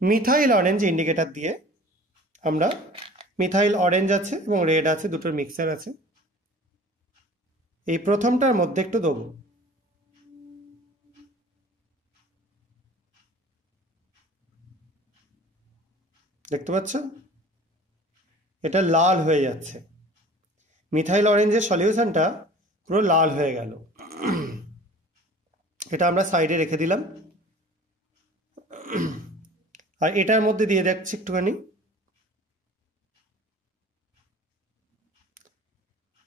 Methyl orange indicator দিয়ে আমরা, methyl orange আছে এবং রেড আছে, দুটোর মিক্সার আছে, এই প্রথমটার মধ্যে একটু দেবো। দেখতে পাচ্ছ এটা লাল হয়ে যাচ্ছে, মিথাইল অরেঞ্জের সলিউশনটা পুরো লাল হয়ে গেল। এটা আমরা সাইডে রেখে দিলাম। আর এটার মধ্যে দিয়ে দেখছি একটুখানি,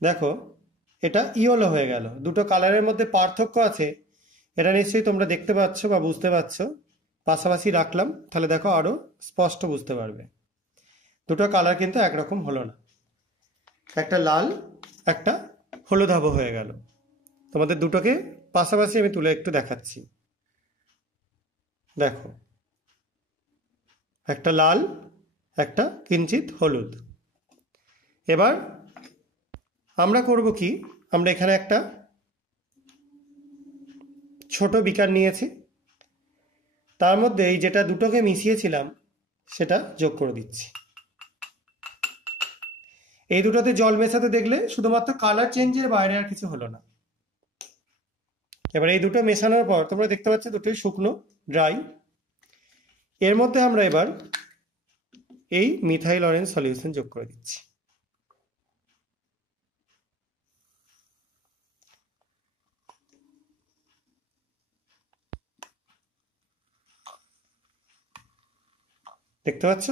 দেখো এটা ইয়েলো হয়ে গেল। দুটো কালারের মধ্যে পার্থক্য আছে, এটা নিশ্চয়ই তোমরা দেখতে পাচ্ছ বা বুঝতে পারছো। পাশাপাশি রাখলাম, তাহলে দেখো আরো স্পষ্ট বুঝতে পারবে। দুটো কালার কিন্তু একরকম হলো না, একটা লাল একটা হলুদাভ হয়ে গেল। তোমাদের দুটোকে পাশাপাশি আমি তুলে একটু দেখাচ্ছি। দেখো একটা লাল একটা কিঞ্চিত হলুদ। এবার আমরা করব কি, আমরা এখানে একটা ছোট বিকার নিয়েছি, তার মধ্যে এই যেটা দুটোকে মিশিয়েছিলাম সেটা যোগ করে দিচ্ছি। এই দুটোতে জল মেশাতে দেখলে শুধুমাত্র কালার চেঞ্জের বাইরে আর কিছু হলো না। এবার এই দুটো মেশানোর পর তোমরা দেখতে পাচ্ছ দুটোই শুকনো, ড্রাই। এর মধ্যে আমরা এবার এই মিথাইল অরেঞ্জ সলিউশন যোগ করে দিচ্ছি। দেখতে পাচ্ছ?